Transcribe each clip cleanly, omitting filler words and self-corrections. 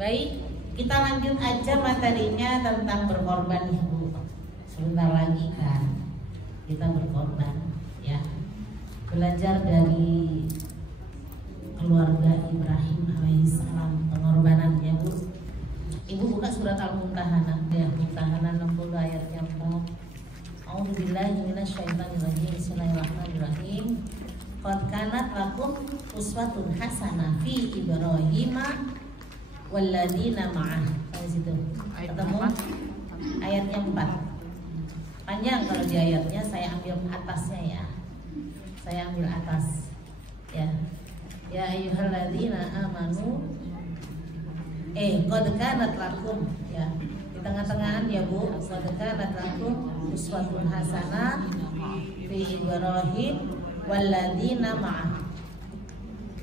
Baik, kita lanjut aja materinya tentang berkorban, Ibu. Sebentar lagi kan kita berkorban, ya. Belajar dari keluarga Ibrahim alaihissalam, pengorbanannya, Bu. Ibu buka surat Al-Mumtahanah, ya, Mumtahanah 60 ayatnya 4. A'udzubillahi minasyaitonirrajim. Bismillahirrahmanirrahim. Qad kanat lakum uswatun hasanah fi Ibrahim walladzina ma'ah. Situ ketemu ayatnya 4. Panjang kalau di ayatnya, saya ambil atasnya ya. Saya ambil atas. Ya. Ya ayyuhalladzina amanu qad kanat lakum, ya. Di tengah-tengahan ya, Bu. Qad kanat lakum uswatun hasanah fi Ibrahim walladzina ma'ah.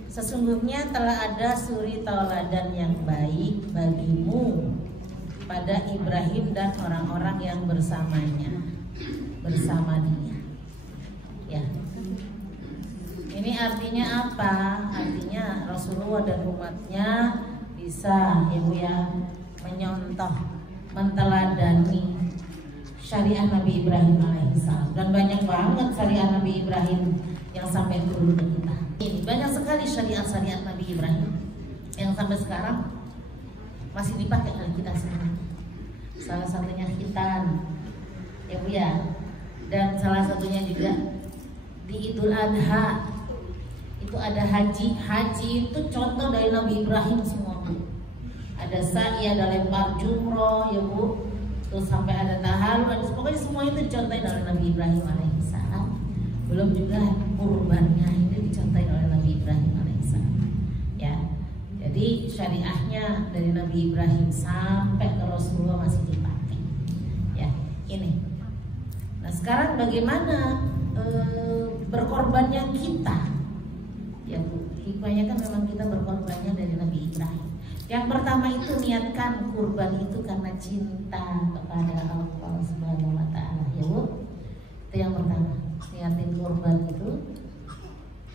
Sesungguhnya telah ada suri tauladan yang baik bagimu pada Ibrahim dan orang-orang yang bersamanya, bersama dia. Ya. Ini artinya apa? Artinya Rasulullah dan umatnya bisa, Ibu ya, menyontoh, menteladani syariat Nabi Ibrahim alaihissalam. Dan banyak banget syariat Nabi Ibrahim yang sampai turun ke kita. Ini banyak sekali syariat-syariat Nabi Ibrahim yang sampai sekarang masih dipakai oleh kita semua. Salah satunya khitan, ya Bu ya. Dan salah satunya juga di Idul Adha itu ada haji. Haji itu contoh dari Nabi Ibrahim semua, Bu. Ada sa'i, ada lempar jumroh, ya Bu. Terus sampai ada tahallul, pokoknya semua itu dicontohin oleh Nabi Ibrahim alaihissalam. Belum juga kurbannya ini dicontohin oleh Nabi Ibrahim alaihissalam. Ya. Jadi syariahnya dari Nabi Ibrahim sampai ke Rasulullah masih dipakai. Ya, ini. Nah, sekarang bagaimana berkorbannya kita? Ya Bu, hikmahnya kan memang kita berkorbannya dari Nabi Ibrahim. Yang pertama itu niatkan kurban itu karena cinta kepada Allah Subhanahu wa taala, ya Bu. Itu yang pertama. Niatin kurban itu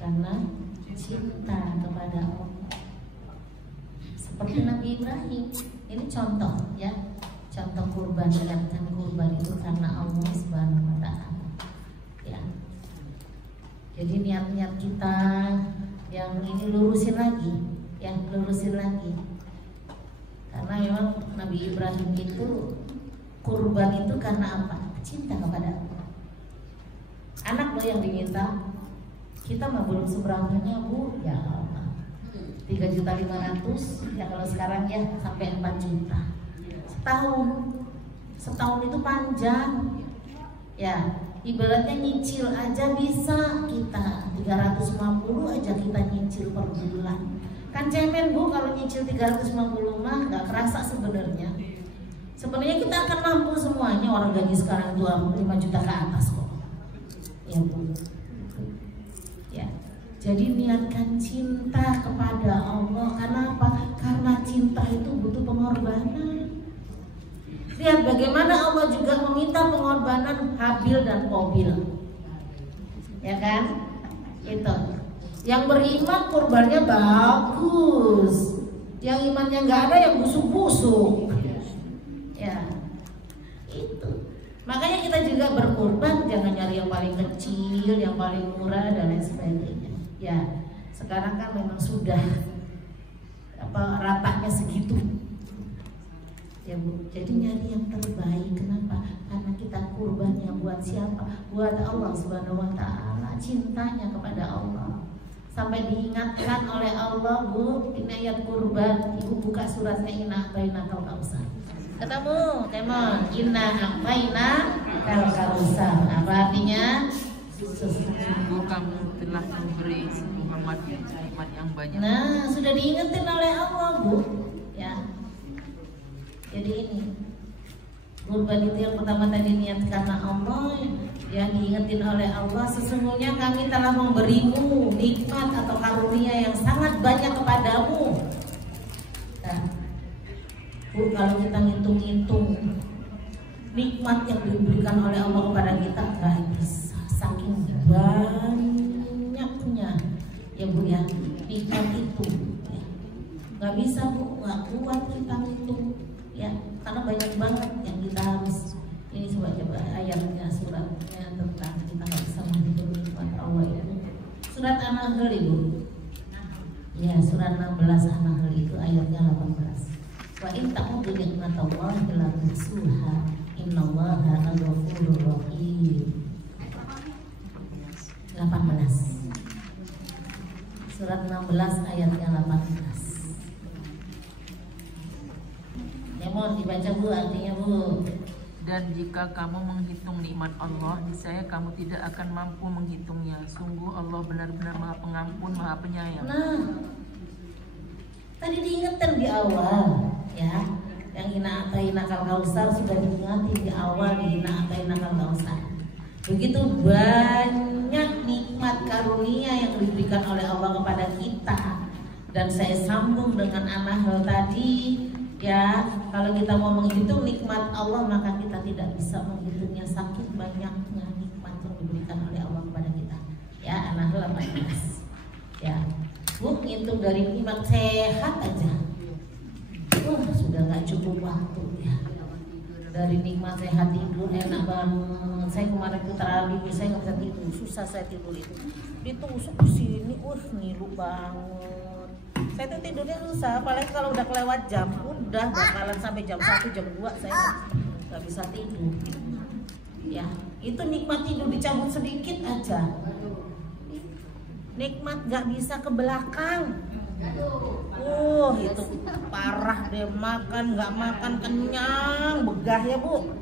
karena cinta kepada Allah. Seperti Nabi Ibrahim. Ini contoh ya. Contoh kurban, niatkan kurban itu karena Allah Subhanahu wa taala. Ya. Jadi niat-niat kita yang ini lurusin lagi, yang lurusin lagi. Karena memang Nabi Ibrahim itu kurban itu karena apa? Cinta kepada Allah. Anak loh yang diminta. Kita mah belum seberangnya, Bu. Ya Allah. 3.500.000 ya kalau sekarang ya sampai 4 juta. Setahun itu panjang. Ya, ibaratnya nyicil aja bisa kita 350 aja kita nyicil per bulan. Kan cemen, Bu, kalau nyicil 350 mah nggak kerasa sebenarnya. Sebenarnya kita akan mampu semuanya, orang gaji sekarang 25 juta ke atas kok. Ya Bu. Ya. Jadi niatkan cinta kepada Allah. Karena apa? Karena cinta itu butuh pengorbanan. Lihat bagaimana Allah juga meminta pengorbanan Habil dan Qabil. Ya kan? Itu. Yang beriman kurbannya bagus. Yang imannya nggak ada yang busuk-busuk. Ya. Itu. Makanya kita juga berkurban jangan nyari yang paling kecil, yang paling murah dan lain sebagainya. Ya, sekarang kan memang sudah ratanya segitu. Ya Bu, jadi nyari yang terbaik. Kenapa? Karena kita kurbannya buat siapa? Buat Allah Subhanahu wa taala, cintanya kepada Allah. Sampai diingatkan oleh Allah, Bu, ini ayat kurban. Ibu buka suratnya Inna A'tainakal Kautsar. Ketemu, Temon. Inna A'tainakal Kautsar. Apa artinya? Kamu telah memberi Muhammad nikmat yang banyak. Nah, sudah diingetin oleh Allah, Bu. Ya. Jadi ini kurban itu yang pertama tadi niat karena Allah, yang diingetin oleh Allah. Sesungguhnya kami telah memberimu nikmat atau karunia yang sangat banyak kepadamu. Nah, Bu, kalau kita ngitung-ngitung nikmat yang diberikan oleh Allah kepada kita nggak bisa, saking banyaknya ya Bu ya nikmat itu ya. Nggak bisa Bu, nggak kuat kita ngitung ya, karena banyak banget yang kita harus ini. Coba ayatnya, suratnya tentang kita nggak bisa menghitung nikmat Allah itu. Surat An-Nahl Ibu, ya surat 16 An-Nahl itu ayatnya 18. Wa in ta'udzu ni'matallahi la tuhsuha innallaha ghafurur rahim. 18. Surat 16 ayatnya 18. Ya mohon dibaca Bu, artinya Bu. Dan jika kamu menghitung nikmat Allah, niscaya kamu tidak akan mampu menghitungnya. Sungguh Allah benar-benar Maha Pengampun, Maha Penyayang. Nah, tadi diingatkan di awal ya, yang Inna Atainakal Kautsar sudah diingati di awal, di Inna Atainakal Kautsar. Begitu banyak nikmat karunia yang diberikan oleh Allah kepada kita. Dan saya sambung dengan An-Nahl tadi ya, kalau kita mau menghitung nikmat Allah maka kita tidak bisa menghitungnya, saking banyaknya nikmat yang diberikan oleh Allah kepada kita. Ya, An-Nahl 18. Ya, Bu, ngitung dari nikmat sehat aja, sudah nggak cukup waktu ya. Dari nikmat sehat, tidur enak banget. Saya kemarin itu terawih, saya nggak bisa tidur, susah saya tidur itu. Ditusuk ke sini, ngilu banget. Saya tuh tidurnya susah, apalagi kalau udah kelewat jam, udah bakalan sampai jam 1, jam 2 saya nggak bisa tidur. Ya, itu nikmat tidur dicabut sedikit aja. Nikmat nggak bisa ke belakang. Itu parah deh, makan nggak makan kenyang, begah ya Bu.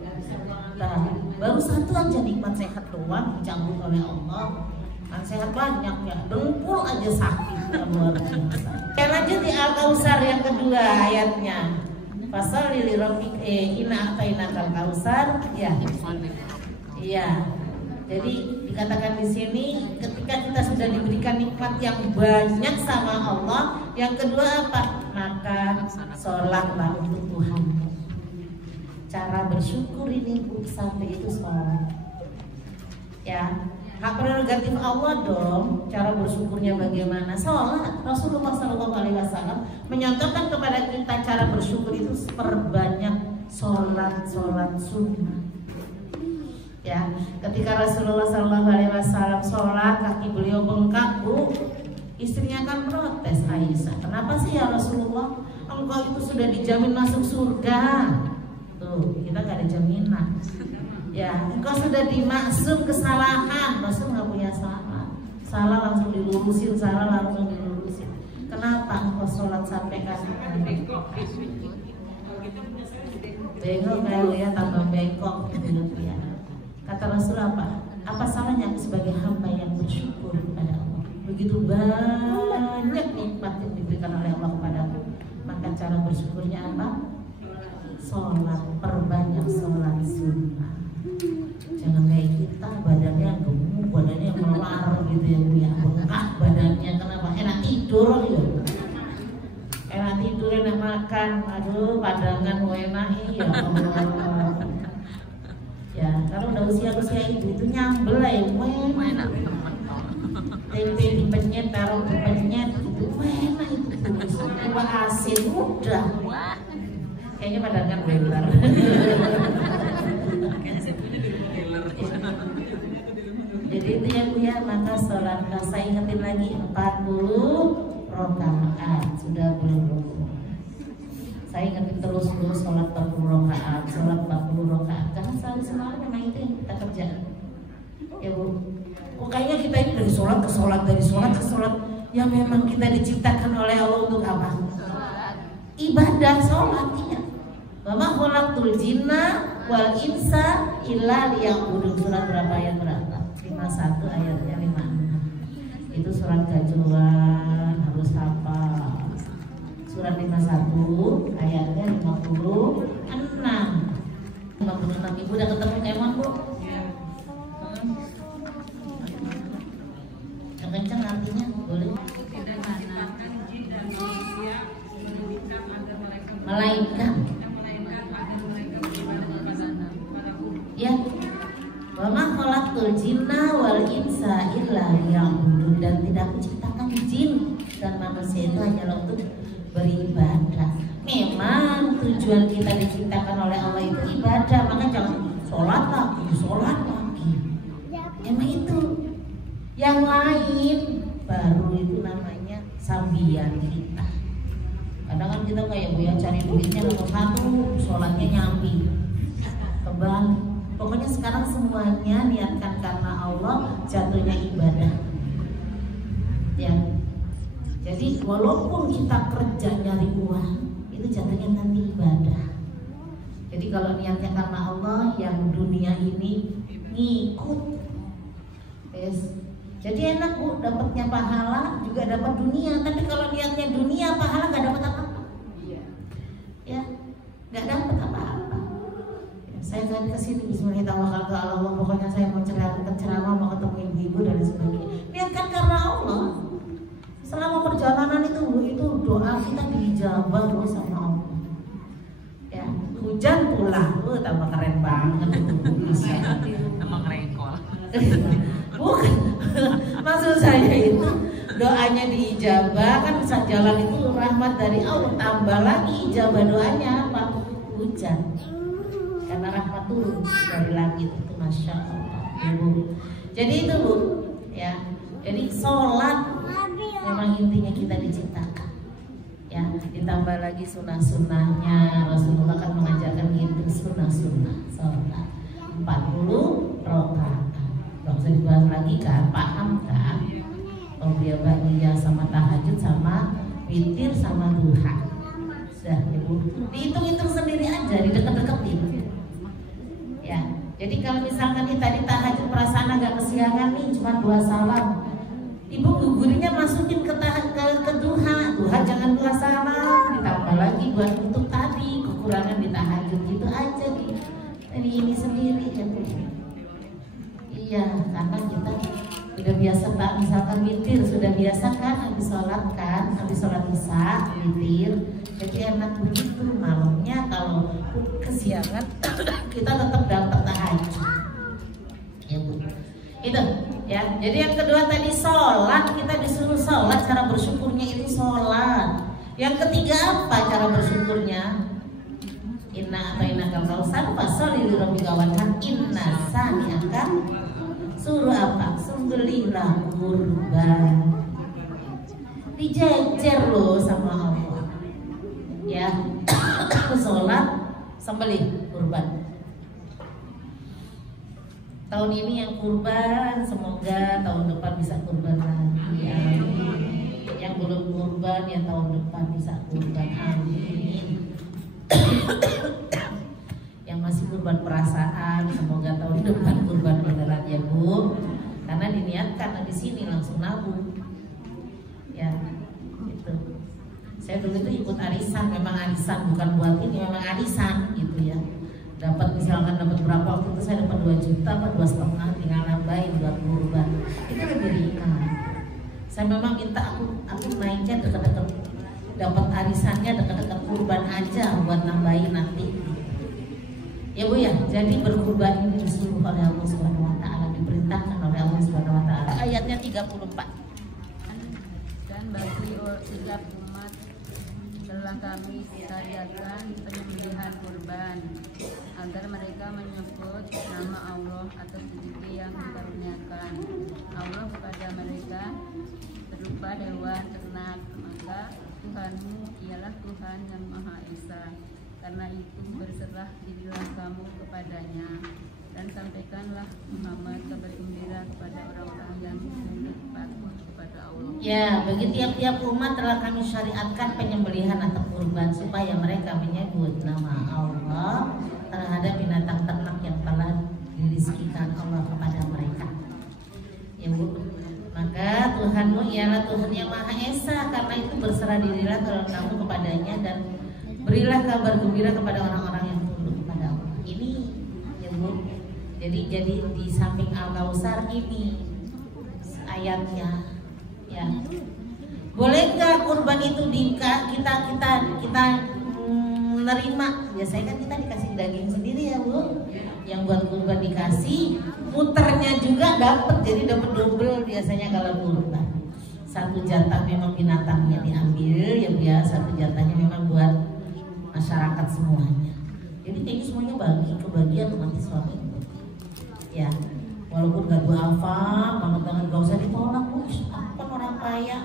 Nah, baru satu aja nikmat sehat doang dicabut oleh Allah. Kan sehat banyak ya, dengkul aja sakit ya, luar biasa. Kita lanjut di Al-Kautsar yang kedua ayatnya. Pasal li rabbik inna atainakal kautsar ya. Iya. Jadi dikatakan di sini ketika kita sudah diberikan nikmat yang banyak sama Allah, yang kedua apa? Maka sholatlah untuk Tuhan. Cara bersyukur ini Bu, sampai itu sholat. Ya, hak prerogatif Allah dong. Cara bersyukurnya bagaimana? Sholat. Rasulullah SAW menyontohkan kepada kita cara bersyukur itu perbanyak sholat sunnah. Ya, ketika Rasulullah SAW sholat, kaki beliau bengkak Bu, istrinya kan protes, Aisyah, kenapa sih ya Rasulullah, engkau itu sudah dijamin masuk surga. Tuh, kita gak ada jaminan. Ya, engkau sudah dimaksum kesalahan. Rasul nggak punya salah. Salah langsung dilurusin, Kenapa engkau sholat sampai kaki bengkok kayak ya, tambah bengkok gitu ya. Kata Rasul apa? Apa salahnya aku sebagai hamba yang bersyukur kepada Allah? Begitu banyak nikmat yang diberikan oleh Allah kepadaku. Maka cara bersyukurnya apa? Sholat, perbanyak sholat sunnah. Jangan kayak kita badannya gemuk, badannya melar gitu ya Bu ya, bengkak badannya. Kenapa? Enak tidur ya. Enak tidur, enak makan. Aduh, padangan enak ya Allah. Ya, kalau udah usia ibu itu nyambel lah ya, enak temen. Tempe dipenyet, taruh dipenyet gitu, enak itu. Kuah asin udah. Kayaknya padangan beler. Jadi itu ya Bu ya, maka sholat saya ingetin lagi 40 rakaat sudah belum? Saya ingetin terus sholat 40 rakaat, sholat 40 rakaat, karena sehari semalam memang itu yang kita kerjakan ya Bu. Kayaknya kita ini dari sholat ke sholat, dari sholat ke sholat. Ya memang kita diciptakan oleh Allah untuk apa? Ibadah, sholat ya. Wa ma khalaqtul jinna wal insa illa liya'budun. Surat berapa, ayat berapa? 51 ayatnya 56. Itu surat Gajuan, harus hafal. Surat 51 ayatnya 56. 56. Ibu udah ketemu Kemon Bu? Yang kenceng artinya boleh. Malaikat. Ya. Wa ma khalaqtul jinna wal insa illa liya'budun. Dan tidak kuciptakan jin dan manusia itu hanyalah untuk beribadah tujuan kita diciptakan oleh Allah itu ibadah, maka jangan sholat lagi. Emang itu yang lain baru itu namanya sambian kita. Kadang kan kita kayak Buya cari duitnya nomor satu, sholatnya nyambi. Kebal. Pokoknya sekarang semuanya niatkan karena Allah, jatuhnya ibadah. Ya. Jadi walaupun kita kerja nyari uang, itu jatuhnya nanti ibadah. Jadi kalau niatnya karena Allah, yang dunia ini ngikut. Yes. Jadi enak Bu, dapatnya pahala juga dapat dunia. Tapi kalau niatnya dunia, pahala nggak dapat apa-apa. Ya, nggak dapat apa-apa. Ya, saya tadi kesini Bismillahirrahmanirrahim. Pokoknya saya mau ceramah, mau ketemu ibu-ibu dan sebagainya. Niatkan karena Allah. Selama perjalanan itu doa kita dijawab loh sama Allah. Ya, hujan pula, tambah keren banget. Emang rekor. Bukan, maksud saya itu doanya diijabah, kan saat jalan itu rahmat dari Allah, tambah lagi ijabah doanya apa? Hujan, karena rahmat turun dari langit itu, masya Allah. Bu. Jadi itu Bu, ya. Jadi sholat memang intinya kita diciptakan, ya. Ditambah lagi sunnah-sunnahnya, Rasulullah kan mengajarkan itu sunnah-sunnah sholat 40 rakaat. Gak usah dibahas lagi kan, paham kan? Qobliyah sama tahajud sama witir sama duha. Sudah ya Bu, dihitung-hitung sendiri aja, dideket-deketin. Ya, jadi kalau misalkan nih tadi tahajud perasaan agak kesiangan nih, cuma 2 salam, Ibu gugurnya masukin ke duha. Duha jangan 2 salam, ditambah lagi buat untuk tadi kekurangan di tahajud, gitu aja nih. Tadi ini sendiri ya Bu. Iya, karena kita sudah biasa tak, misalkan witir sudah biasa kan, habis sholat isya witir, jadi enak begitu. Malamnya kalau kesiangan kita tetap dapat tahajud. Ya Bu, itu ya. Jadi yang kedua tadi sholat, kita disuruh sholat, cara bersyukurnya itu sholat. Yang ketiga apa cara bersyukurnya? Inna atainakal kautsar fasholli lirabbika wanhar inna sani'aka. Suruh apa? Sembelihlah kurban. Dijejer loh sama Allah. Ya, sholat, sembelih kurban. Tahun ini yang kurban, semoga tahun depan bisa kurban lagi. Amin. Yang belum kurban, ya tahun depan bisa kurban. Amin. Yang masih kurban perasaan, semoga tahun depan kurban beneran ya Bu, karena diniatkan di sini langsung nabung. Ya, gitu. Saya dulu itu ikut arisan, memang arisan bukan buat ini, memang arisan gitu ya. Dapat misalkan dapat berapa, waktu itu saya dapat 2 juta apa 2,5, tinggal nambahin buat kurban. Itu lebih ringan. Saya memang minta aku naiknya dekat-dekat, dapat arisannya dekat-dekat kurban aja buat nambahin nanti. Ya Bu ya, jadi berkurban ini disuruh oleh Allah Subhanahu wa taala, diperintahkan oleh Allah Subhanahu wa taala. Ayatnya 34. Dan bagi setiap umat telah kami syariatkan penyembelihan kurban agar mereka menyebut nama Allah atas rezeki yang dikaruniakan Allah kepada mereka berupa hewan ternak. Maka Tuhanmu ialah Tuhan yang Maha Esa. Karena itu berserah dirilah kamu kepadanya dan sampaikanlah Muhammad kabar gembira kepada orang-orang yang patuh kepada Allah. Ya, bagi tiap-tiap umat telah kami syariatkan penyembelihan atau kurban supaya mereka menyebut nama Allah terhadap binatang ternak yang telah dirizkikan Allah kepada mereka. Ya Bu, maka Tuhanmu ialah Tuhan yang Maha Esa. Karena itu berserah dirilah kalau kamu kepadanya dan berilah kabar gembira kepada orang-orang yang tunduk kepada Allah. Ini ya Bu. Jadi di samping Al-Kautsar ini ayatnya ya. Boleh nggak kurban itu kita menerima? Biasanya kan kita dikasih daging sendiri ya Bu. Yang buat kurban dikasih, muternya juga dapat, jadi dapat double biasanya kalau kurban. Satu jatah memang binatangnya diambil ya Bu ya, satu jatahnya memang buat masyarakat semuanya. Jadi kayaknya semuanya bagi kebagian nanti suami ya, walaupun gak apa banget gak usah ditolak, kan orang kaya.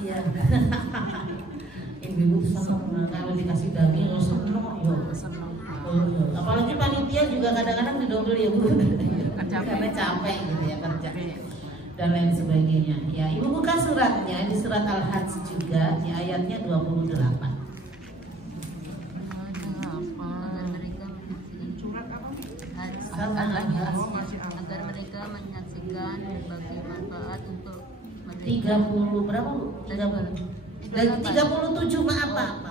Iya. Ibu seneng kalau dikasih daging seneng yo. Apalagi panitia juga kadang-kadang didobel ya Bu, karena capek gitu ya kerja dan lain sebagainya. Ya, Ibu buka suratnya di surat Al-Hajj juga di ayatnya 28. Agar mereka menyaksikan berbagai manfaat untuk mereka. 30 berapa Bu? 37 maaf Pak.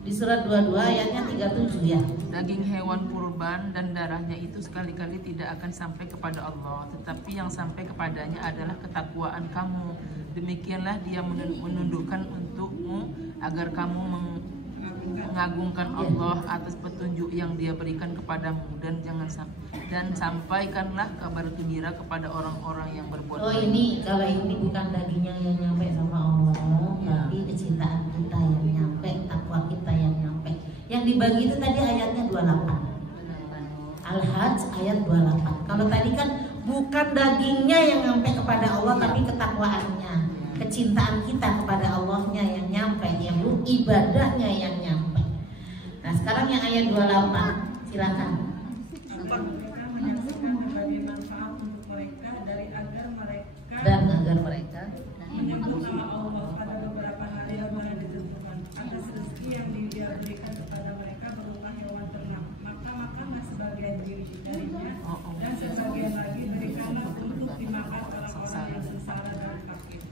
Di surat 22 ayatnya 37 ya. Daging hewan kurban dan darahnya itu sekali-kali tidak akan sampai kepada Allah, tetapi yang sampai kepadanya adalah ketakwaan kamu. Demikianlah dia menundukkan untukmu agar kamu mengagungkan Allah atas petunjuk yang dia berikan kepadamu, dan sampaikanlah kabar gembira kepada orang-orang yang berbuat baik. Oh ini kalau ini bukan dagingnya yang nyampe sama Allah, tapi kecintaan kita yang nyampe, takwa kita yang nyampe. Yang dibagi itu tadi ayatnya 28. Al-Hajj ayat 28. Kalau tadi kan bukan dagingnya yang nyampe kepada Allah, tapi ketakwaannya, kecintaan kita kepada Allahnya yang nyampe, yang ibadahnya yang nyampe. Nah sekarang yang ayat 28, silakan. Dan agar mereka menyebut nama Allah pada beberapa hari yang telah ditentukan atas rezeki yang dia berikan kepada mereka berupa hewan ternak, maka makanlah sebagian darinya dan sebagian lagi berikanlah untuk dimakan orang-orang yang sengsara dan fakir.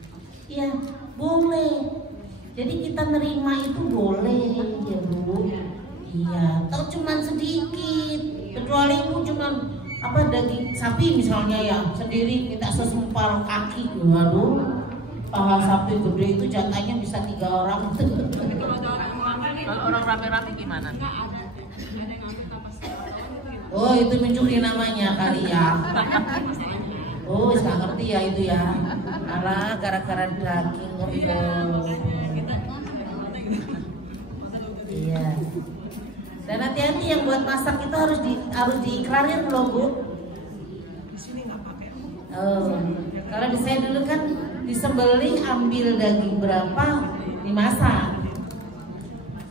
Iya boleh, jadi kita nerima itu boleh ya Bu. Iya, atau cuman sedikit, kecuali Ibu cuman apa daging sapi misalnya ya sendiri kita sesempal kaki, waduh paha sapi gede itu jatahnya bisa 3 orang. Kalau orang rame-rame gimana? Oh itu mencuri namanya kali ya. Oh nggak ngerti ya itu ya. Alah gara-gara daging iya. Dan hati-hati yang buat masak itu harus diikrarin loh Bu. Di sini nggak pakai. Oh, kalau di saya dulu kan disembelih, ambil daging berapa dimasak.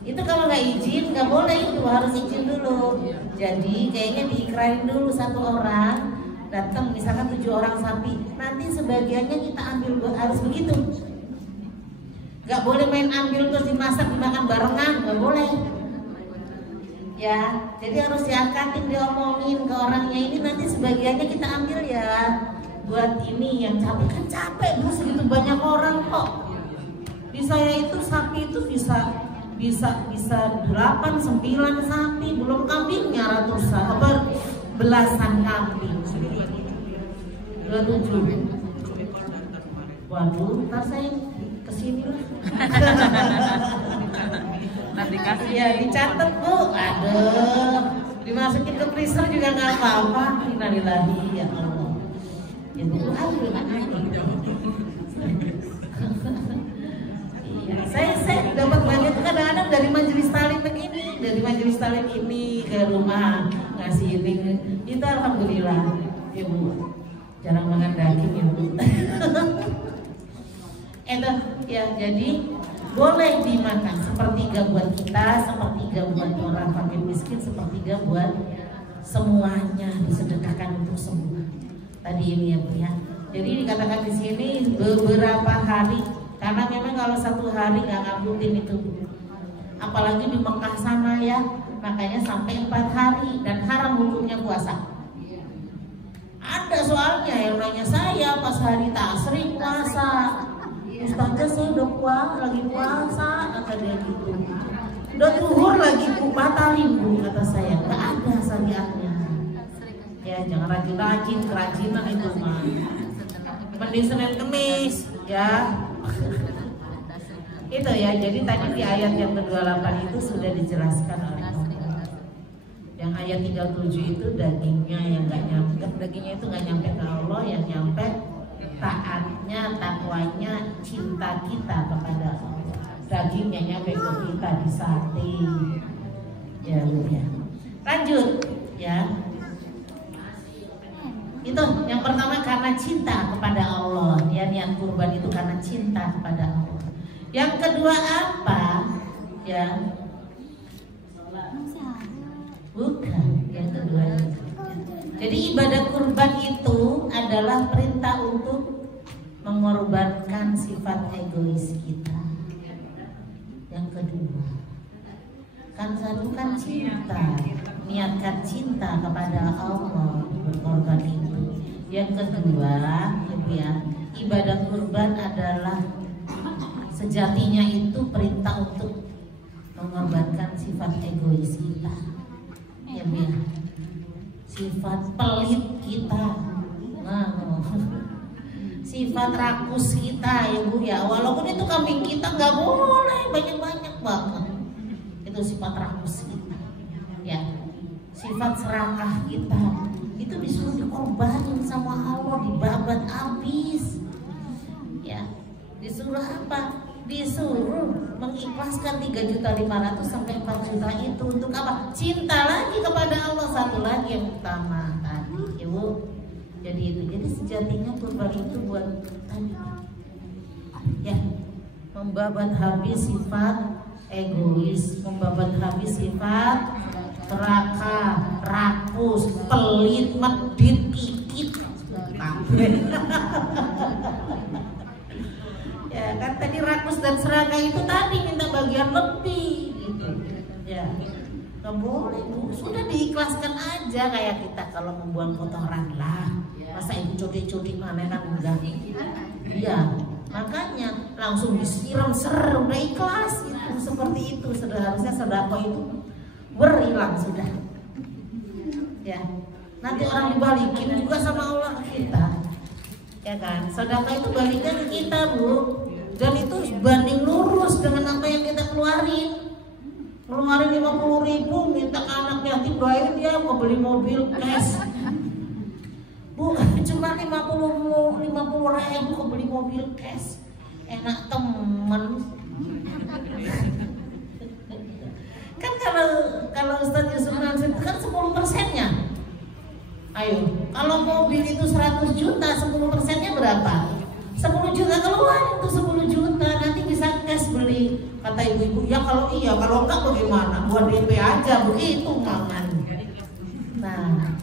Itu kalau nggak izin nggak boleh, itu harus izin dulu. Jadi kayaknya diikrarin dulu, satu orang datang misalkan 7 orang sapi, nanti sebagiannya kita ambil, harus begitu. Nggak boleh main ambil terus dimasak dimakan barengan, nggak boleh. Ya, jadi harus diangkatin, diomongin ke orangnya, ini nanti sebagiannya kita ambil ya buat ini yang capek, kan capek Bu, segitu banyak orang kok. Di saya itu sapi itu bisa 8, 9 sapi, belum kambingnya ratusan, belasan kambing. 27. Waduh, ntar saya kesini lah. Nanti kasih ya dicatat Bu, aduh, dimasukin ke freezer juga nggak apa-apa. Innalillahi ya Allah. Ya Bu, aduh iya, saya dapat banyak kadang-kadang dari majelis taklim ini ke rumah ngasih ini. Itu alhamdulillah ya Bu, jarang makan daging ya Bu. Itu ya, jadi boleh dimakan, sepertiga buat kita, sepertiga buat orang fakir miskin, sepertiga buat semuanya, disedekahkan untuk semua. Tadi ini ya Bu ya. Jadi dikatakan di sini beberapa hari, karena memang kalau 1 hari nggak ngabutin itu Bu. Apalagi di Mekah sana ya, makanya sampai 4 hari dan haram hukumnya puasa. Ada soalnya yang nanya saya pas hari tasrik puasa. Ustazah saya udah lagi puasa, kata dia gitu. Udah zuhur lagi Bu, batalin Bu, kata saya. Gak ada syariatnya. Ya jangan rajin-rajin, kerajinan itu mah. Mending Senin Kemis ya. Itu ya, jadi tadi di ayat yang ke-28 itu sudah dijelaskan oleh Allah. Yang ayat 37 itu dagingnya yang nggak nyampe, dagingnya itu nggak nyampe ke Allah, yang nyampe taatnya, takwanya, cinta kita kepada Allah. dagingnya nyampe ke kita di sate. Ya Bu ya. Lanjut ya. Itu yang pertama karena cinta kepada Allah. Ya, niat kurban itu karena cinta kepada Allah. Yang kedua apa? Ya. Bukan yang kedua. Jadi ibadah kurban itu adalah perintah untuk mengorbankan sifat egois kita. Yang kedua, kan satu kan cinta, niatkan cinta kepada Allah berkorban itu. Yang kedua, ya, ibadah kurban adalah sejatinya itu perintah untuk mengorbankan sifat egois kita. Ya, ya. Sifat pelit kita, sifat rakus kita ya Bu ya. Walaupun itu kambing kita nggak boleh banyak-banyak banget, itu sifat rakus kita ya. Sifat serakah kita itu disuruh dikorbanin sama Allah, dibabat habis ya. Disuruh apa? Disuruh mengikhlaskan 3.500.000 sampai 4 juta itu untuk apa? Cinta lagi kepada Allah. Satu lagi yang utama tadi ya Bu. Jadi itu, jadi sejatinya kurban itu buat tadi ya, membabat habis sifat egois, membabat habis sifat serakah, rakus, pelit, medit, kikit. Ya kan tadi rakus dan serakah itu tadi minta bagian lebih gitu. Ya nggak boleh Bu, sudah diikhlaskan aja. Kayak kita kalau membuang kotoran lah, masa ibu cuti-cuti mana kan enggak. Iya, makanya langsung disiram udah ikhlas gitu. Seperti itu seharusnya sedekah itu berhilang sudah. Ya, nanti orang dibalikin juga sama Allah kita. Ya kan, sedekah itu baliknya ke kita Bu, dan itu banding lurus dengan apa yang kita keluarin 50.000 minta ke anak yatim, doain dia mau beli mobil cash Bu, cuma 50.000 ke beli mobil cash, enak temen. Kan kalau Ustadz Yusuf Mansur kan 10%-nya. Ayo, kalau mobil itu 100 juta, 10%-nya berapa? 10 juta keluar itu 10 juta, nanti bisa cash beli. Kata ibu-ibu, ya kalau enggak bagaimana? Buat DP aja, begitu mangan. Nah,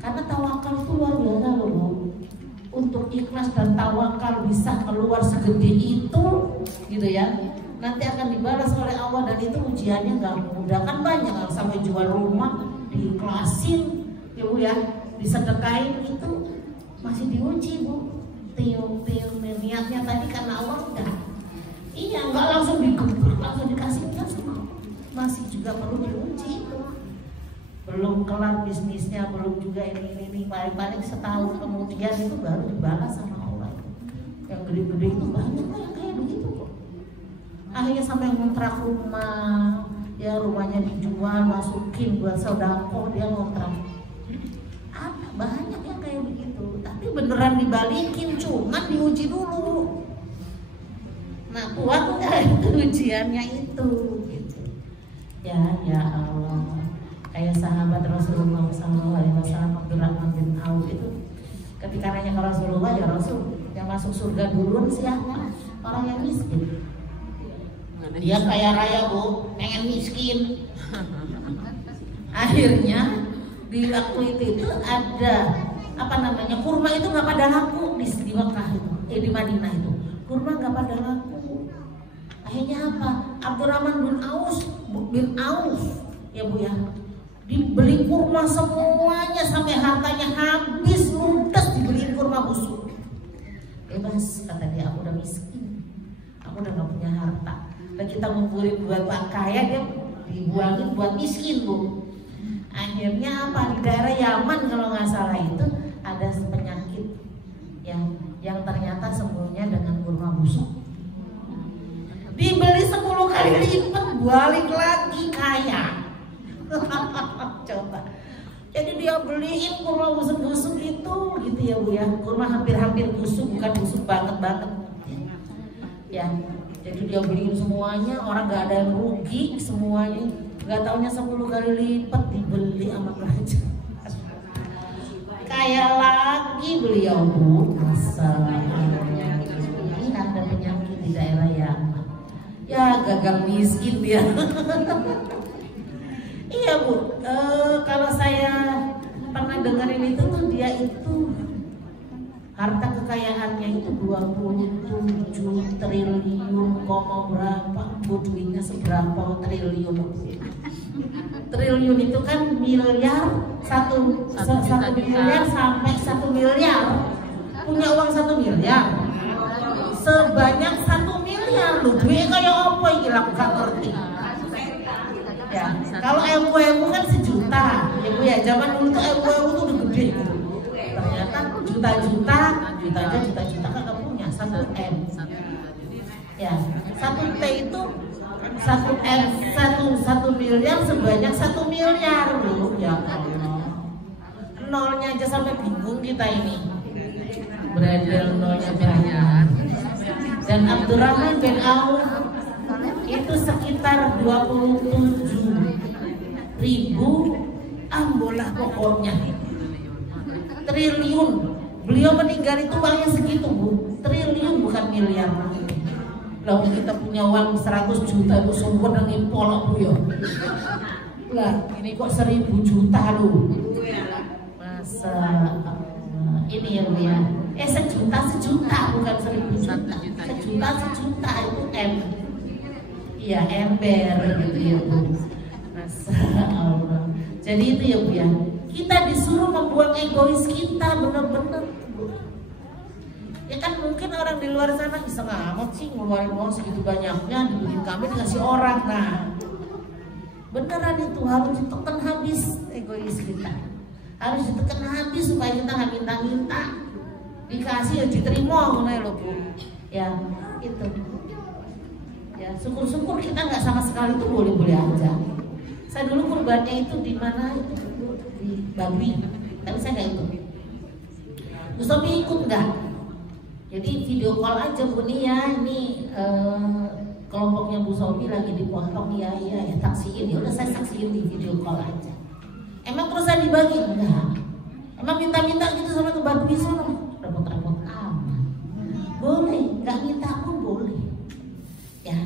karena tawakal itu luar biasa loh Bu. Untuk ikhlas dan tawakal bisa keluar segede itu, gitu ya. Nanti akan dibalas oleh Allah, dan itu ujiannya nggak mudah. Kan banyak yang sampai jual rumah diikhlasin, ya Bu ya, disedekain itu masih diuji Bu. Tiup niatnya tadi karena Allah udah. Iya, nggak langsung digebrak, langsung dikasih kan semua. Masih juga perlu diuji. Belum kelar bisnisnya, belum juga ini paling setahun kemudian itu baru dibalas sama Allah. Yang gede-gede itu banyak kok yang kayak begitu kok. Akhirnya sampai ngontrak rumah, ya rumahnya dijual, masukin buat sedekah, dia ngontrak. Ada banyak yang kayak begitu, tapi beneran dibalikin, cuma diuji dulu. Nah, kuat nggak itu ujiannya itu? Gitu. Ya Allah. Kayak sahabat Rasulullah SAW Abdurrahman bin Auf itu, ketika nanya ke Rasulullah, ya Rasul, yang masuk surga duluan siapa? Orang yang miskin. Dia kaya raya Bu, pengen miskin. Akhirnya di waktu itu ada kurma itu nggak pada laku di Mekah itu, di Madinah itu kurma nggak pada laku. Akhirnya apa? Abdurrahman bin Auf ya Bu ya, dibeli kurma semuanya sampai hartanya habis ludes, dibeli kurma busuk. Bebas kata dia, aku udah miskin, aku udah nggak punya harta. Dan kita ngumpulin buat pak kaya, dia dibuangin buat miskin Bu. Akhirnya apa, di daerah Yaman kalau nggak salah itu ada penyakit yang ternyata sembuhnya dengan kurma busuk. Dibeli 10 kali lipat, balik lagi kaya. Coba. Jadi dia beliin kurma busuk-busuk itu gitu ya Bu ya. Kurma hampir-hampir busuk, bukan busuk banget. Ya. Jadi dia beliin semuanya, orang nggak ada yang rugi, semuanya nggak taunya 10 kali lipat dibeli sama kerajaan. Kaya lagi beliau Bu, masa ini ada penyakit di daerah Yaman. Ya gagal miskin dia. Iya Bu, kalau saya pernah dengerin itu tuh dia itu harta kekayaannya itu 27 triliun, berapa? Duitnya seberapa triliun? Triliun itu kan miliar, satu miliar sampai 1 miliar. Punya uang 1 miliar, sebanyak 1 miliar loh. Duit kayak apa ini aku gak ngerti. Ya, kalau ewu kan sejuta, ya Bu ya. Zaman dulu tuh ewu tuh udah gede. Ternyata juta-juta kan punya 1 M. Ya, 1 T itu 1 miliar sebanyak 1 miliar loh. Ya Allah. Nolnya aja sampai bingung kita ini. Beredel nolnya banyak. Dan Abdurrahman bin Auf itu sekitar 27.000 ambolah pokoknya triliun. Beliau meninggal itu uangnya segitu Bu, triliun bukan miliar. Lalu kita punya uang 100 juta itu sumber dengan polok Bu ya. Lah ini kok 1.000 juta loh. Masa ini ya Bu ya. Sejuta bukan 1.000 juta. Sejuta itu M. Iya ember gitu ya Bu. Masa Allah. Jadi itu ya Bu ya. Kita disuruh membuang egois kita bener-bener. Ya kan mungkin orang di luar sana bisa amat sih ngeluarin uang segitu banyaknya dibikin kami dikasih orang. Nah beneran itu harus ditekan habis egois kita. Harus ditekan habis supaya kita nggak minta-minta. Dikasih ya diterima loh Bu. Ya itu. Ya syukur-syukur kita nggak sama sekali itu boleh-boleh aja. Saya dulu kurbannya itu di mana itu di Babi, tapi saya nggak ikut. Bu Sobi ikut nggak? Jadi video call aja Bu nih ya, ini kelompoknya Bu Sobi lagi dipotong ya saksiin. Ya udah saya saksiin di video call aja. Emang terus saya dibagi enggak? Emang minta-minta gitu sama ke Babi sana? Repot-repot amat. Boleh, nggak minta pun boleh. Ya,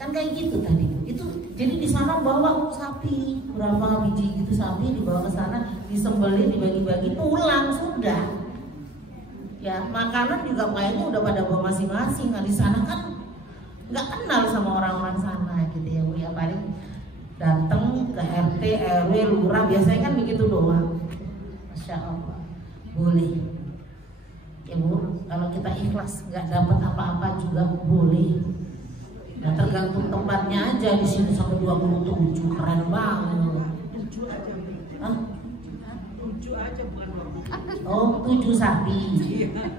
kan kayak gitu tadi. Itu jadi di sana bawa sapi berapa biji gitu sapi dibawa ke sana, disembelih, dibagi-bagi, pulang sudah. Ya makanan juga kayaknya udah pada bawa masing-masing. Nah di sana kan nggak kenal sama orang-orang sana gitu ya Bu ya. Paling datang ke RT, RW, lurah biasanya kan begitu doang. Masya Allah, boleh. Ya Bu, kalau kita ikhlas nggak dapat apa-apa juga boleh. Nah tergantung tempatnya aja, di sini sampai 27, keren banget. 7 aja. Hah? 7 aja bukan 20. Oh 7 sapi,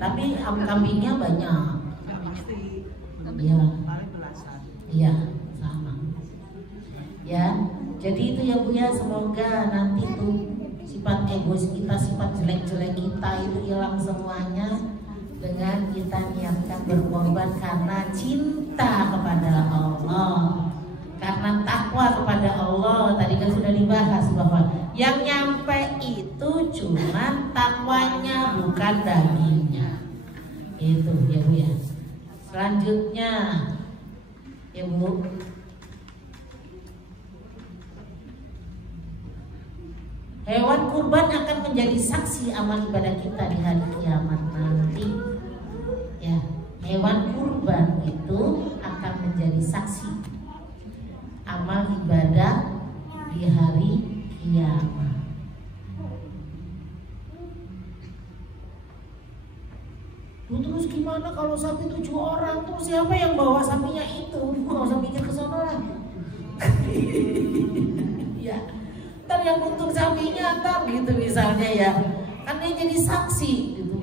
tapi kambingnya banyak. Pasti. Iya. Paling belasan. Iya sama. Ya, jadi itu ya Bu ya, semoga nanti tuh sifat egois kita, sifat jelek-jelek kita itu hilang semuanya dengan kita niatkan berkorban karena cinta kepada Allah, karena takwa kepada Allah. Tadi kan sudah dibahas bahwa yang nyampe itu cuma takwanya bukan dagingnya. Itu ya Bu ya. Selanjutnya ya Bu, hewan kurban akan menjadi saksi amal ibadah kita di hari kiamat nanti. Ya, hewan kurban itu akan menjadi saksi amal ibadah di hari kiamat. Terus gimana kalau sapi 7 orang? Terus siapa yang bawa sapinya itu? Nggak usah mikir ke sana lah. Ya, ntar yang untung sapinya ntar gitu misalnya ya. Kan dia jadi saksi gitu.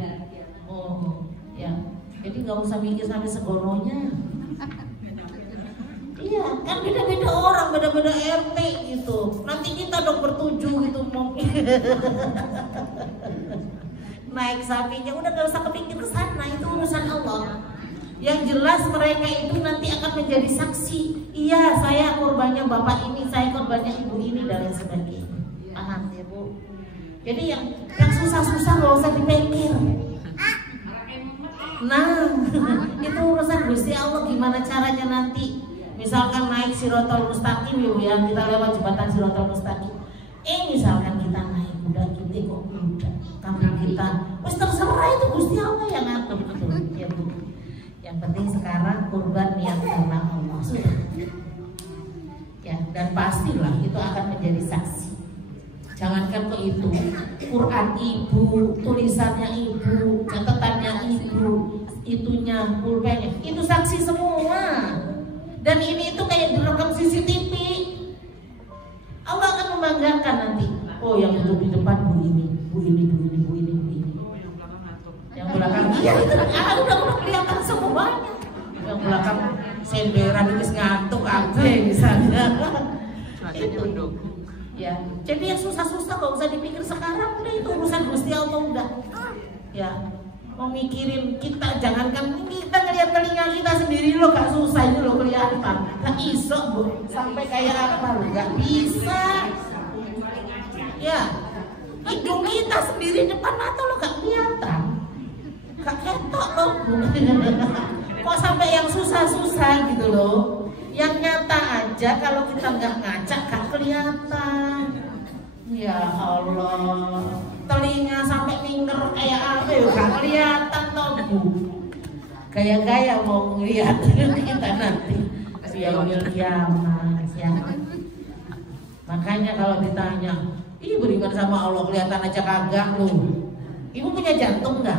Oh, ya. Jadi nggak usah mikir sampai segononya. Iya, kan beda-beda orang, beda-beda RT gitu. Nanti kita dong bertujuh gitu mau naik sapinya, udah gak usah kepikir ke sana, itu urusan Allah. Yang jelas mereka itu nanti akan menjadi saksi. Iya, saya korbannya bapak ini, saya korbannya ibu ini dan lain sebagainya. Paham ya Bu? Jadi yang susah-susah gak usah dipikir. Nah, itu urusan Gusti Allah gimana caranya nanti. Misalkan naik Sirotol Mustaqim ya, kita lewat jembatan Sirotol Mustaqim. Misalkan kita naik kuda kita kok kuda, kambing kita, terus terserah itu Gusti Allah yang ngatur gitu ya Bu. Yang penting sekarang kurban niat karena Allah sudah. Ya, dan pastilah itu akan menjadi saksi. Jangankan ke itu, Quran ibu, tulisannya ibu, catatannya ibu, itunya, pulpennya, itu saksi semua. Dan ini itu kayak direkam CCTV. Allah akan membanggakan nanti. Oh, yang duduk di depan bu ini. Yang belakang iya itu udah kelihatan semuanya. Yang belakang senderan itu ngantuk aja misalnya. Itu. Ya, jadi yang susah-susah gak usah dipikir sekarang, udah itu urusan Gusti Allah udah. Ya, mau mikirin kita, jangankan kita ngeliat telinga kita sendiri lo gak susah itu lo kelihatan. Nah iso Bu, sampai kayak apa lo gak bisa. Ya, hidung kita sendiri depan mata lo gak kelihatan, gak ketok lo Bu. Kok sampai yang susah-susah gitu loh. Yang nyata aja kalau kita nggak ngaca gak kelihatan. Ya Allah, telinga sampai minger kayak apa ya gak kelihatan toh Bu. Gaya-gaya mau ngeliat kita nanti yaumil kiamat ya. Makanya kalau ditanya, "Ih beriman sama Allah kelihatan aja kagak lu." Ibu punya jantung nggak?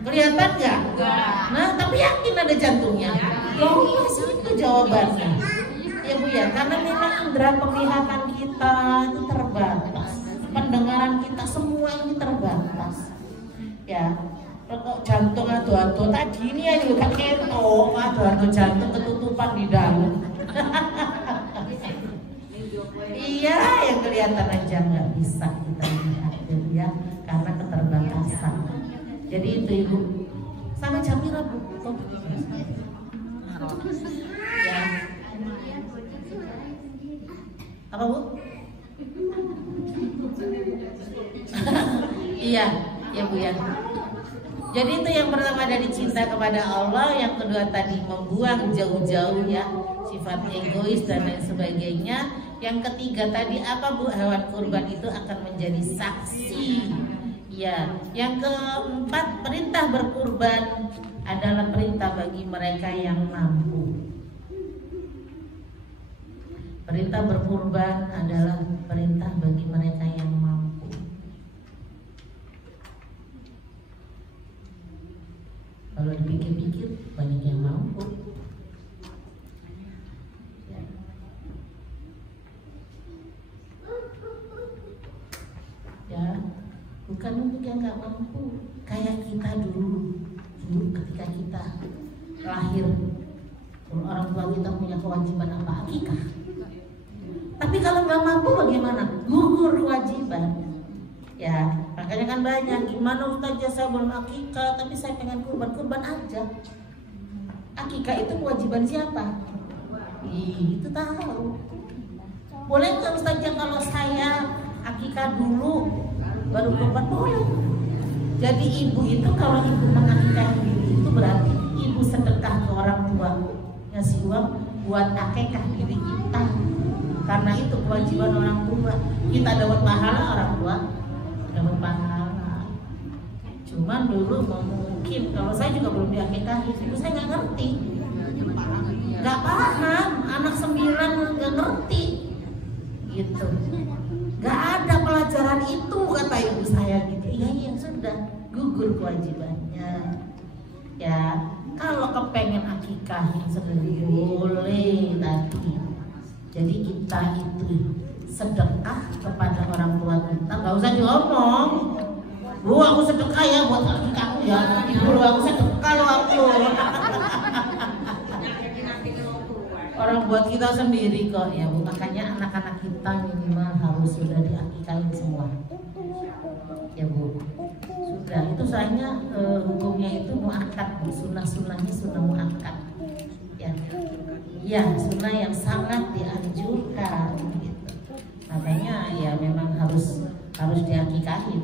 Kelihatan nggak? Nah tapi yakin ada jantungnya? Oh iya sih itu jawabannya. Ya Bu ya, karena memang indera penglihatan kita itu terbatas, pendengaran kita semua ini terbatas. Ya, kok jantung ado-ado tadi ini ya juga ketok, ado-ado jantung ketutupan di dalam. Iya, yang kelihatan aja nggak bisa kita lihat ya, karena keterbatasan. Jadi itu Ibu, sama Jamila Bu. Ya. Apa Bu? Iya, ya Bu ya. Jadi itu yang pertama dari cinta kepada Allah, yang kedua tadi membuang jauh-jauh ya sifat egois dan lain sebagainya. Yang ketiga tadi apa Bu? Hewan kurban itu akan menjadi saksi. Ya, yang keempat perintah berkurban adalah perintah bagi mereka yang mampu. Perintah berkurban adalah perintah bagi mereka yang mampu. Kalau dipikir-pikir banyak yang mampu. Ya, bukan untuk yang nggak mampu. Kayak kita dulu ketika kita lahir, orang tua kita punya kewajiban apa? Akikah. Tapi kalau nggak mampu bagaimana? Gugur kewajiban. Ya, makanya kan banyak. Gimana Ustaz, saya belum akikah, tapi saya pengen kurban aja. Akikah itu kewajiban siapa? Itu tahu. Boleh nggak Ustaz kalau saya akikah dulu baru kurban? Boleh. Jadi ibu itu kalau ibu mengakikah diri itu berarti ibu sedekah ke orang tua, ngasih uang buat akikah diri kita. Karena itu kewajiban orang tua. Kita dapat pahala, orang tua dapat pahala. Cuman dulu mungkin kalau saya juga belum diakikahin, itu saya nggak ngerti, nggak paham. Anak 9 nggak ngerti, gitu. Nggak ada pelajaran itu kata ibu saya gitu. Iya sudah gugur kewajibannya. Ya kalau kepengen akikahin sendiri boleh tadi. Jadi kita itu sedekah kepada orang tua kita, nggak usah diomong. Bu aku sedekah ya buat akikahku ya. Ibu aku sedekah loh aku. Orang buat kita sendiri kok ya Bu. Makanya anak-anak kita minimal harus sudah diakikahin semua. Ya Bu. Nah itu soalnya hukumnya itu muakkad, sunnah-sunnahnya sunnah muakkad. Ya, ya sunnah yang sangat dianjurkan. Gitu. Makanya ya memang harus diakikahin.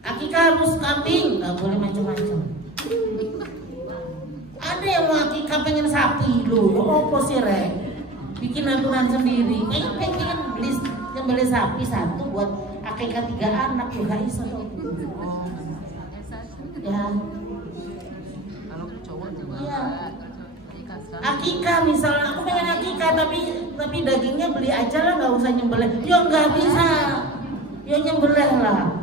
Akikah harus kambing, nggak boleh macam-macam. Ada yang mau akikah pengen sapi loh, apa sih Rek? Bikin aturan sendiri. Pengen beli sapi satu buat akikah 3 anak tuh gak bisa dong. Ya. Kalau cowok juga. Iya. Akikah misalnya aku pengen akikah tapi dagingnya beli aja lah, nggak usah nyembelih. Ya nggak bisa. Ya nyembelih lah.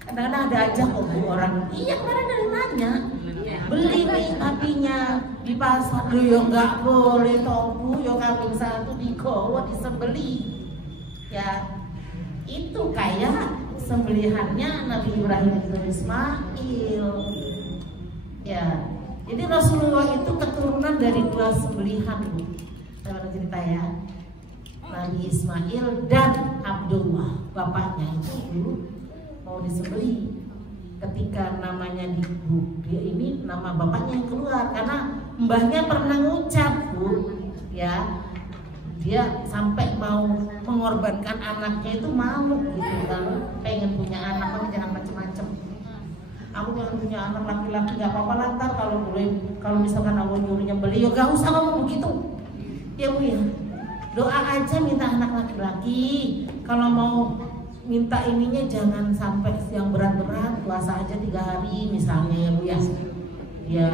Kadang-kadang ada aja kok orang. Iya kemarin dari nanya. Beli nih sapinya di pasar. Loh ya nggak boleh tobu. Ya kambing satu digowo disembeli. Ya itu kayak sembelihannya Nabi Ibrahim dan Ismail. Ya. Jadi Rasulullah itu keturunan dari 2 sembelihan, Bu. Saya pernah cerita ya. Nabi Ismail dan Abdullah, bapaknya itu dulu mau disembelih. Ketika namanya dia ini nama bapaknya yang keluar karena mbahnya pernah ngucap, Bu, ya. Dia sampai mau mengorbankan anaknya itu mau gitu kan. Pengen punya anak, tapi jangan macem-macem. Aku pengen punya anak laki-laki, gak apa-apa lantar kalau misalkan Allah nyuruh nyembeli, ya gak usah ngomong begitu. Ya Bu ya, doa aja minta anak laki-laki. Kalau mau minta ininya jangan sampai yang berat-berat, puasa aja 3 hari misalnya ya Bu ya. Ya.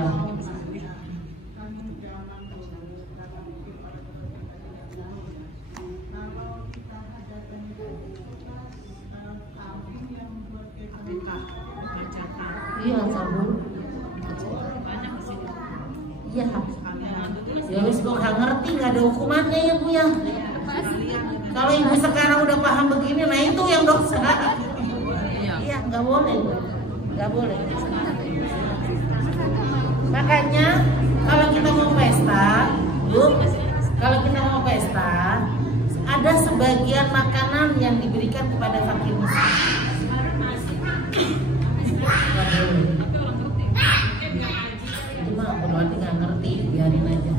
Iya, sabun. Iya. Ya wis kok gak ngerti, nggak ada hukumannya ya Bu ya. Kalau ibu sekarang udah paham begini, nah itu yang dosa. Iya, nggak boleh, nggak boleh. Makanya kalau kita mau pesta, Bu, kalau kita mau pesta, ada sebagian makanan yang diberikan kepada fakir miskin. Itu mah berarti nggak ngerti, biarin aja.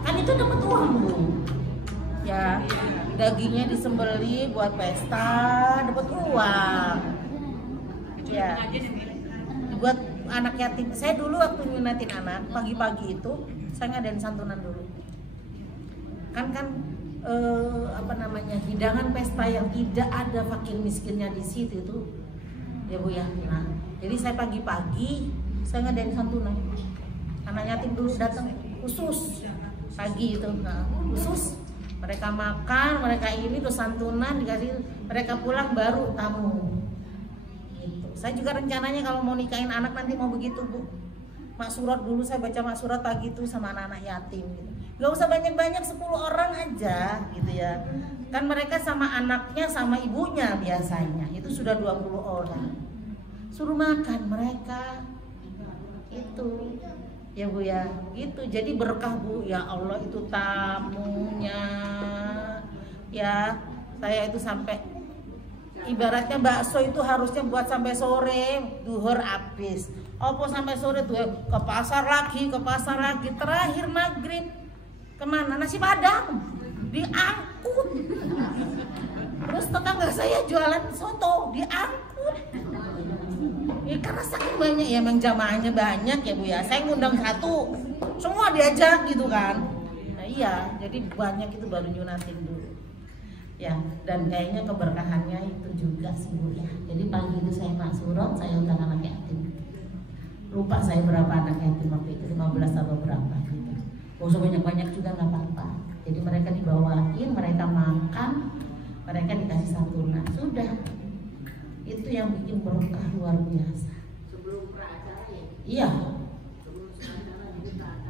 Kan itu dapat uang Bu. Ya, dagingnya disembeli buat pesta, dapat uang. Ya, buat anak yatim. Saya dulu waktu nyunatin anak pagi-pagi itu, saya ngadain santunan dulu. Kan hidangan pesta yang tidak ada fakir miskinnya di situ itu. Ya Bu ya. Nah, jadi saya pagi-pagi saya ngadain santunan. Anak yatim dulu datang khusus pagi itu, nah, khusus mereka makan, mereka ini terus santunan dikasih, mereka pulang baru tamu. Gitu. Saya juga rencananya kalau mau nikahin anak nanti mau begitu Bu. Maksurat dulu saya baca maksurat pagi itu sama anak-anak yatim. Gitu. Gak usah banyak-banyak, 10 orang aja gitu ya. Kan mereka sama anaknya sama ibunya biasanya itu sudah 20 orang. Suruh makan mereka itu ya Bu ya, gitu. Jadi berkah Bu, ya Allah itu tamunya ya. Saya itu sampai ibaratnya bakso itu harusnya buat sampai sore, duhur habis. Opo sampai sore tuh ke pasar lagi, terakhir maghrib kemana? Nasi Padang diangkut. Terus tetangga saya jualan soto diangkut. Ya, karena saking banyak ya, emang jamaahnya banyak ya Bu ya. Saya ngundang 1, semua diajak gitu kan. Nah iya, jadi banyak itu baru nyunatin dulu. Ya, dan kayaknya keberkahannya itu juga sih Bu ya. Jadi pagi itu saya maksurat, saya undang anak yatim. Lupa saya berapa anak yatim waktu itu, 15 atau berapa gitu. Gak usah banyak-banyak juga nggak apa-apa. Jadi mereka dibawain, mereka makan, mereka dikasih santunan. Sudah. Itu yang bikin berkah luar biasa. Sebelum peracara ya? Iya.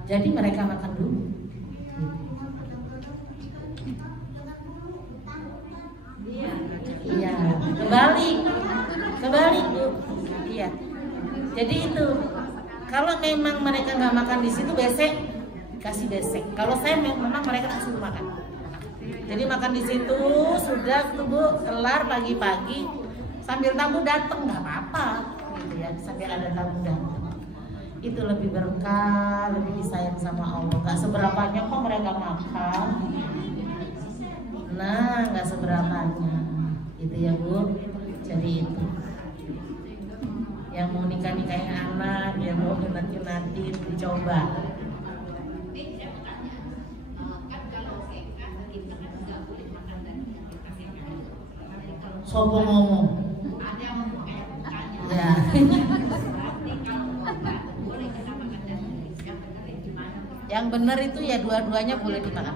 Jadi mereka makan dulu. Iya. Kebalik Bu. Iya. Jadi itu. Kalau memang mereka nggak makan di situ besek, kasih besek. Kalau saya memang mereka tak suruh makan. Jadi makan di situ sudah tuh Bu, kelar pagi-pagi. sambil tamu datang nggak apa-apa gitu ya, sambil ada tamu datang. Itu lebih berkah, lebih disayang sama Allah. Nggak seberapanya kok mereka makan. Nah, nggak seberapanya, gitu ya Bu. Jadi itu. Yang mau nikahin anak, yang mau nyunatin, dicoba. Sopo ngomong. Ya. Yang benar itu ya dua-duanya boleh dimakan.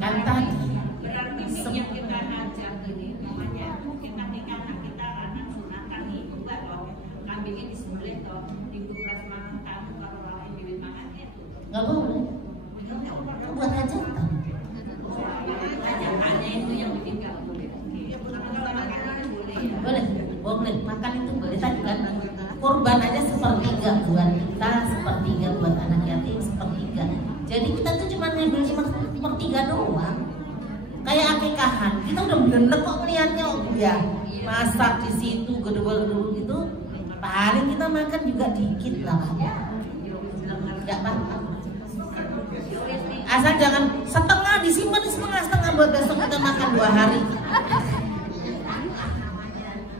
Kan tadi berarti yang kita ngajak ini namanya kita nikah kita anak sunatan nih enggak loh, kambingnya disembelih toh minggu beras makan kamu kalau orang lain bibit makan itu nggak boleh. Buat hajatan. hajatannya itu yang ditinggal boleh. Boleh makan itu boleh. Tadi kan kurban aja sepertiga buat kita, sepertiga buat anak yatim, sepertiga. Jadi kita tuh cuma ngambil sepertiga doang. Kayak akikahan, kita udah bener kok melihatnya ya. Masak di situ gedung-gedung itu, paling kita makan juga dikit lah. Nggak apa-apa. Asal jangan setengah disimpan setengah buat besok kita makan 2 hari.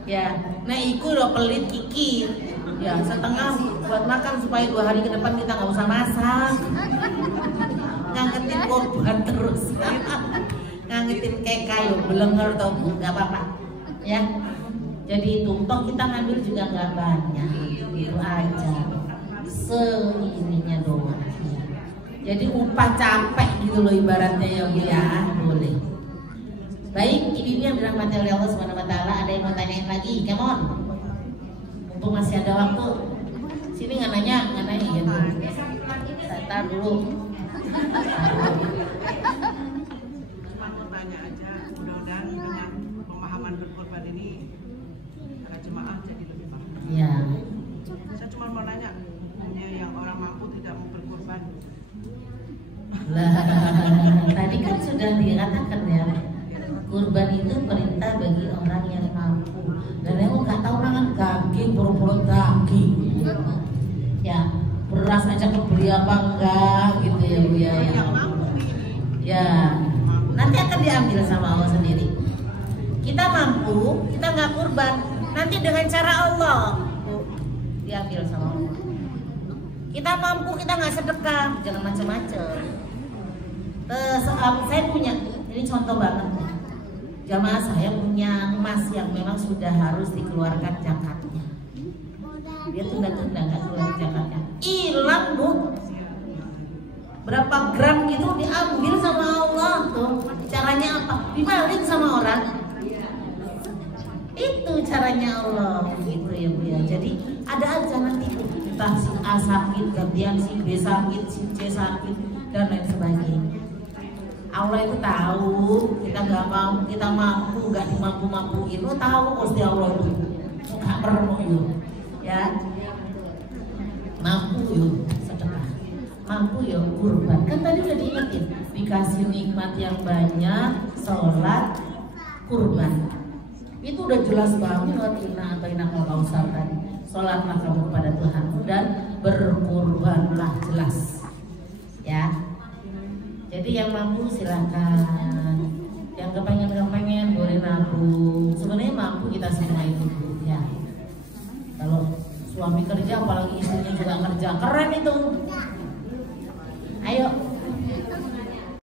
Ya, nah iku udah pelit kiki. Ya, setengah buat makan supaya 2 hari ke depan kita nggak usah masak. Ngangetin korban terus. Ngangetin kayak kayu belenger atau nggak apa-apa. Ya. Jadi itu toh kita ngambil juga nggak banyak. Itu aja. Seininya doang. Ya. Jadi upah capek gitu loh ibaratnya ya Bu ya. Boleh. Baik, ibu-ibu yang dirahmati oleh Allah Subhanahu wa taala, ada yang mau tanyain lagi? Come on. Mumpung masih ada waktu. Sini nggak nanya ya Bu. Tar dulu. Cuma mau tanya aja, mudah-mudahan dengan pemahaman berkorban ini para jemaah jadi lebih paham. Ya. Saya cuma mau nanya, hukumnya yang orang mampu tidak mau berkorban. Lah, tadi kan sudah dikatakan ya. Kurban itu perintah bagi orang yang mampu. Dan yang nggak tahu orang daging, pura-pura daging. Ya, beras aja kebeli apa enggak gitu ya Bu ya. Ya, nanti akan diambil sama Allah sendiri. Kita mampu, kita nggak kurban, nanti dengan cara Allah diambil sama Allah. Kita mampu, kita nggak sedekah, jangan macam-macam. Saya punya, ini contoh banget. Jamaah saya punya emas yang memang sudah harus dikeluarkan zakatnya. Dia tunda-tunda nggak keluar zakatnya, hilang Bu. Berapa gram gitu diambil sama Allah tuh. Caranya apa? Dibalik sama orang. Itu caranya Allah gitu ya Bu ya. Jadi ada aja nanti entah si A sakit, gantian si B sakit, si C sakit dan lain sebagainya. Allah itu tahu kita nggak mau, kita mampu nggak dimampu-mampuin. Lo tahu pasti Allah itu suka meremuk itu, ya. Mampu yuk sedekah, mampu yuk kurban. Kan tadi udah diingetin, dikasih nikmat yang banyak, sholat, kurban. Itu udah jelas banget. Inna atainakal kautsar tadi. Sholatlah kamu kepada Tuhanmu dan berkurbanlah, jelas, ya. Jadi yang mampu silakan, yang kepengen boleh nabung. Sebenarnya mampu kita semua itu ya. Kalau suami kerja apalagi istrinya juga kerja, keren itu. Ayo